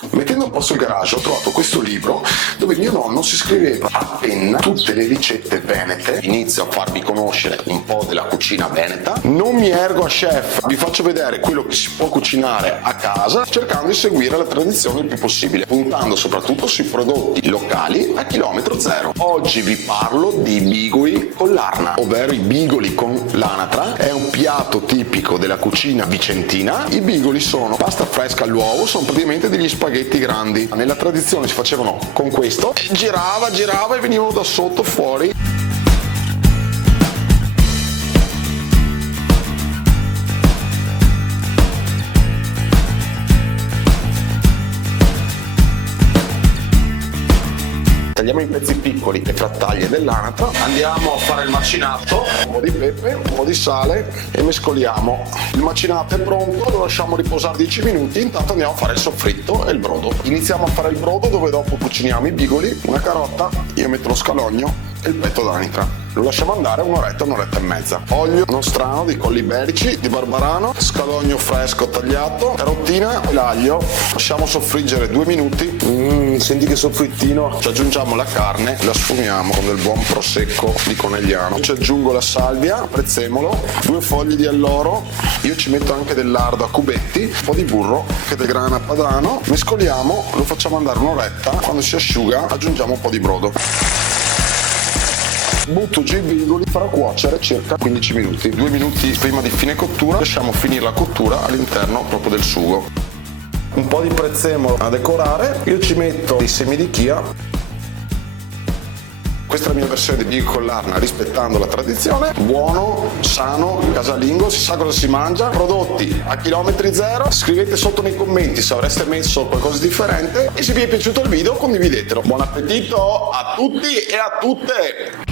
Mettendo un po' sul garage ho trovato questo libro dove mio nonno si scriveva a penna tutte le ricette venete. Inizio a farvi conoscere un po' della cucina veneta. Non mi ergo a chef, vi faccio vedere quello che si può cucinare a casa cercando di seguire la tradizione il più possibile, puntando soprattutto sui prodotti locali a chilometro zero. Oggi vi parlo di bigoli con l'arna, ovvero i bigoli con l'anatra. È un piatto tipico della cucina vicentina. I bigoli sono pasta fresca all'uovo, sono praticamente degli spaghetti grandi. Nella tradizione si facevano con questo, girava e venivano da sotto fuori. Tagliamo in pezzi piccoli le frattaglie dell'anatra, andiamo a fare il macinato, un po' di pepe, un po' di sale e mescoliamo. Il macinato è pronto, lo lasciamo riposare 10 minuti, intanto andiamo a fare il soffritto e il brodo. Iniziamo a fare il brodo dove dopo cuciniamo i bigoli, una carota, io metto lo scalogno e il petto d'anitra. Lo lasciamo andare un'oretta e mezza. Olio nostrano di colli iberici, di barbarano, scalogno fresco tagliato, carottina e l'aglio. Lasciamo soffriggere 2 minuti. Senti che soffrittino. Ci aggiungiamo la carne, la sfumiamo con del buon prosecco di Conegliano. Ci aggiungo la salvia, prezzemolo, 2 foglie di alloro. Io ci metto anche del lardo a cubetti, un po' di burro e del grana padano. Mescoliamo, lo facciamo andare un'oretta. Quando si asciuga aggiungiamo un po' di brodo. Butto giù i bigoli, farò cuocere circa 15 minuti. 2 minuti prima di fine cottura, lasciamo finire la cottura all'interno proprio del sugo. Un po' di prezzemolo a decorare, io ci metto dei semi di chia. Questa è la mia versione di bigoli con l'arna rispettando la tradizione. Buono, sano, casalingo, si sa cosa si mangia. Prodotti a chilometri zero. Scrivete sotto nei commenti se avreste messo qualcosa di differente e se vi è piaciuto il video condividetelo. Buon appetito a tutti e a tutte!